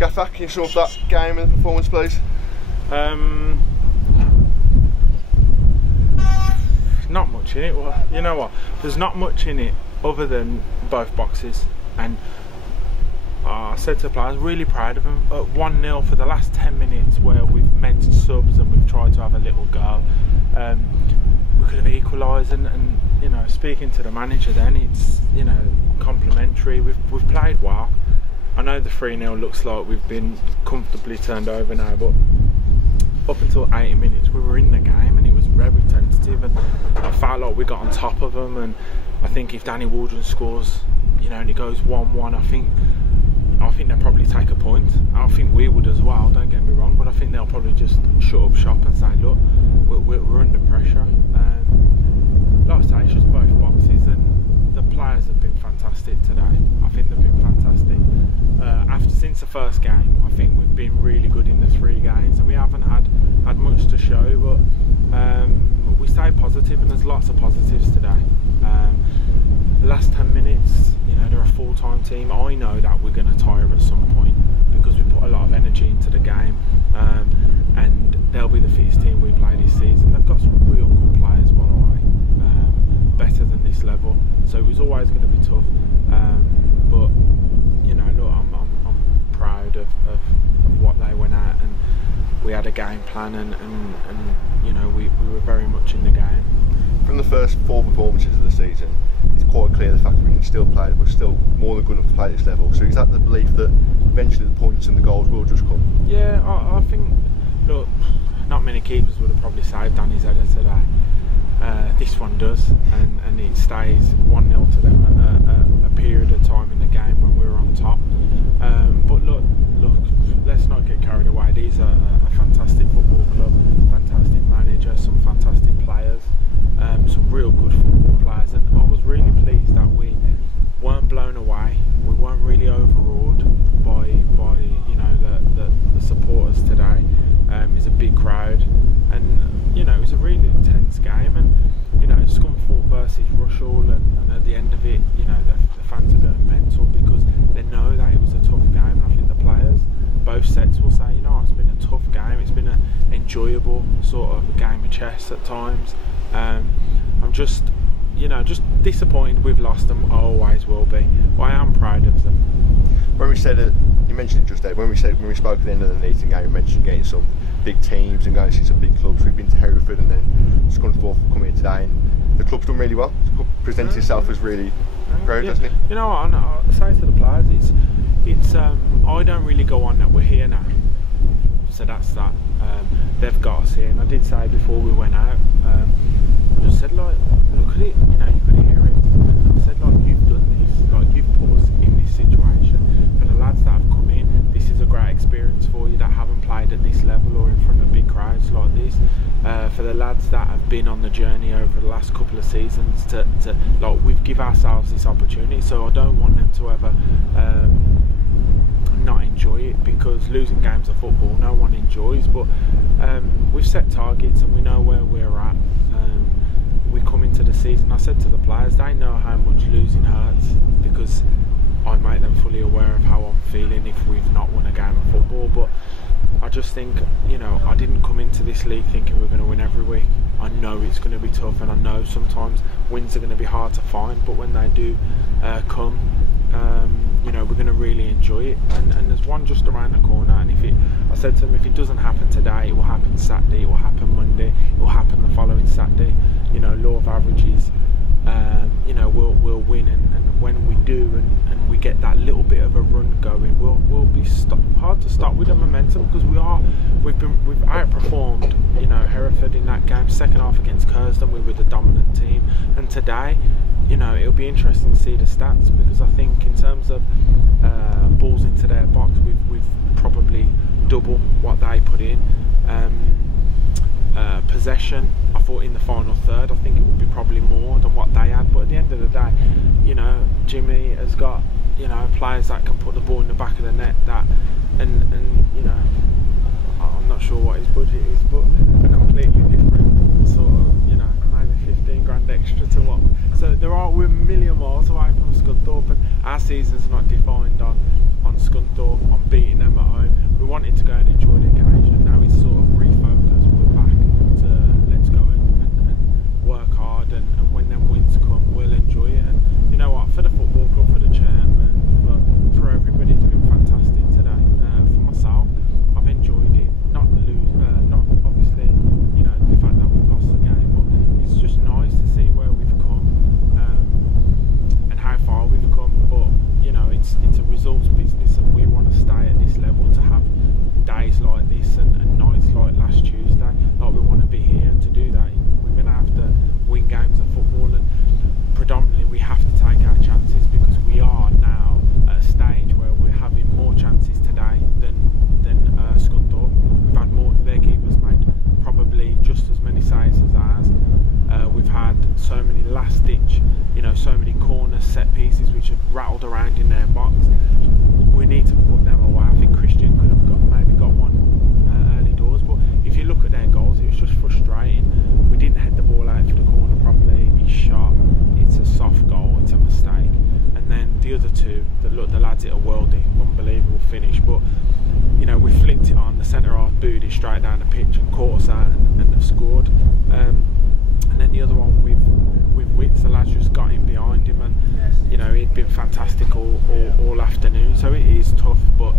Gaffer, can you sum up that game and performance, please? Not much in it. Well, you know what? There's not much in it other than both boxes. And I said to the players, really proud of them. At 1-0 for the last 10 minutes, where we've meant subs and we've tried to have a little go. We could have equalised, and you know, speaking to the manager, then it's, you know, complimentary. We've played well. I know the 3-0 looks like we've been comfortably turned over now, but up until 80 minutes we were in the game and it was very tentative, and I felt like we got on top of them. And I think if Danny Waldron scores, you know, and it goes 1-1, I think they'll probably take a point. I think we would as well, don't get me wrong, but I think they'll probably just shut up shop and say, look, we're under pressure. Like I say, it's just both boxes, and the players have been fantastic today. I think they've been fantastic. Since the first game, I think we've been really good in the 3 games, and we haven't had much to show, but we stay positive, and there's lots of positives today. The last 10 minutes, you know, they're a full-time team. I know that we're going to tire at some point because we put a lot of energy into the game, and they'll be the fittest team we play this season. They've got some real good players, by the way, better than this level, so it was always going to be tough, but you know, look, I'm proud of what they went at, and we had a game plan, and you know, we were very much in the game. From the first 4 performances of the season, it's quite clear the fact that we can still play, we're still more than good enough to play at this level. So is that the belief that eventually the points and the goals will just come? Yeah, I think, look, not many keepers would have probably saved Danny's header today. This one does, and it stays 1-0 to them at a period of time in the game when we were on top. But look, let's not get carried away. These are a fantastic football club, fantastic manager, some fantastic players, some real good football players, and I was really pleased that we weren't blown away. We weren't really overawed by you know, the supporters today. It's a big crowd, and you know, it was a really intense game, and you know, Scunthorpe versus Rushall, and at the end of it, you know, the fans are going mental because they know that it was a tough game, and I think the players, both sets, will say, you know, it's been a tough game, it's been an enjoyable sort of game of chess at times. I'm just, you know, just disappointed we've lost them. I always will be, but I am proud of them. When we said it, you mentioned it just there, when we spoke at the end of the meeting game, we mentioned getting some big teams and going to see some big clubs. We've been to Hereford, and then Scunthorpe come here today, and the club's done really well. The club presented itself as really proud, hasn't it? You know what, I say to the players, it's I don't really go on that we're here now, so that's that. They've got us here, and I did say before we went out, I just said, like, look at it, you know, you've got to hear it, and I said, like, you've done this, like, you've put us in this situation. For the lads that have come in, this is a great experience for you that haven't played at this level or in front of big crowds like this. For the lads that have been on the journey over the last couple of seasons, to like, we've give ourselves this opportunity, so I don't want them to ever not enjoy it, because losing games of football no one enjoys, but we've set targets and we know where we're at. We come into the season, I said to the players, they know how much losing hurts, because I make them fully aware of how I'm feeling if we've not won a game of football. But I just think, you know, I didn't come into this league thinking we're going to win every week. I know it's going to be tough, and I know sometimes wins are going to be hard to find, but when they do come, you know, we're going to really enjoy it, and there's one just around the corner, and I said to them, if it doesn't happen today, it will happen Saturday, it will happen Monday, it will happen the following Saturday. You know, law of averages, you know, we'll win, and when we do, and we get that little bit of a run going, we'll be hard to stop with the momentum, because we've outperformed, you know, Hereford in that game. Second half against Curzon, we were the dominant team, and today, you know, it'll be interesting to see the stats, because I think in terms of balls into their box, we've probably double what they put in. Possession, I thought in the final third, I think it would be probably more than what they had, but at the end of the day, you know, Jimmy has got, you know, players that can put the ball in the back of the net, that, and you know, I'm not sure what his budget is, but a completely different sort of, you know, maybe 15 grand extra to what. So we're a million miles away from Scunthorpe, and our season's not defined on Scunthorpe, on beating them at home. wanted to go and enjoy the occasion. Now it's sort of refocused. We're back to let's go and work hard, and when them wins come, we'll enjoy it. And you know what, for the football club, for the chairman, for everybody, it's been fantastic today. For myself, I've enjoyed it. Not obviously, you know, the fact that we lost the game, but it's just nice to see where we've come and how far we've come. But you know, it's a results business, and we want to stay at this level to have days like this and nights like last Tuesday. Like, we want to be here, and to do that, we're going to have to win games of football, and predominantly we have to take our chances, because we are now at a stage where we're having more chances today than Scunthorpe. We've had more. Their keepers made probably just as many saves as ours. We've had so many last ditch, you know, so many corner set pieces which have rattled around in their box. We need to put them away. I think Christian could have maybe got one early doors, but if you look at their goals, it was just frustrating. We didn't head the ball out for the corner properly. He shot. It's a soft goal. It's a mistake. And then the other two, the lads hit a worldie, unbelievable finish. But you know, we flicked it on. The centre half booted it straight down the pitch and caught us out, and have scored. And then the other one with Wits, the lads just got in behind him, and you know, he'd been fantastic all afternoon. So it is tough, but